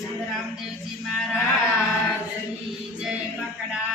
Ramdevji Maharaj Jay પકડા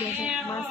Yeah. must